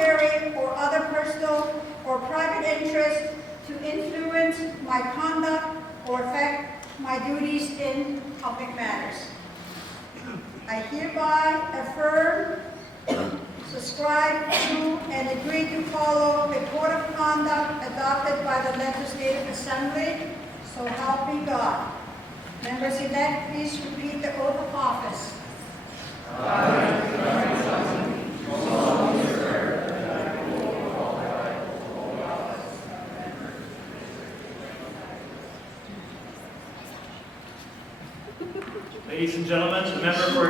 monetary or other personal or private interest to influence my conduct or affect my duties in public matters. I hereby affirm, subscribe to, and agree to follow the code of conduct adopted by the Legislative Assembly, so help me God. Members-elect, please repeat the oath of office. Ladies and gentlemen, the member for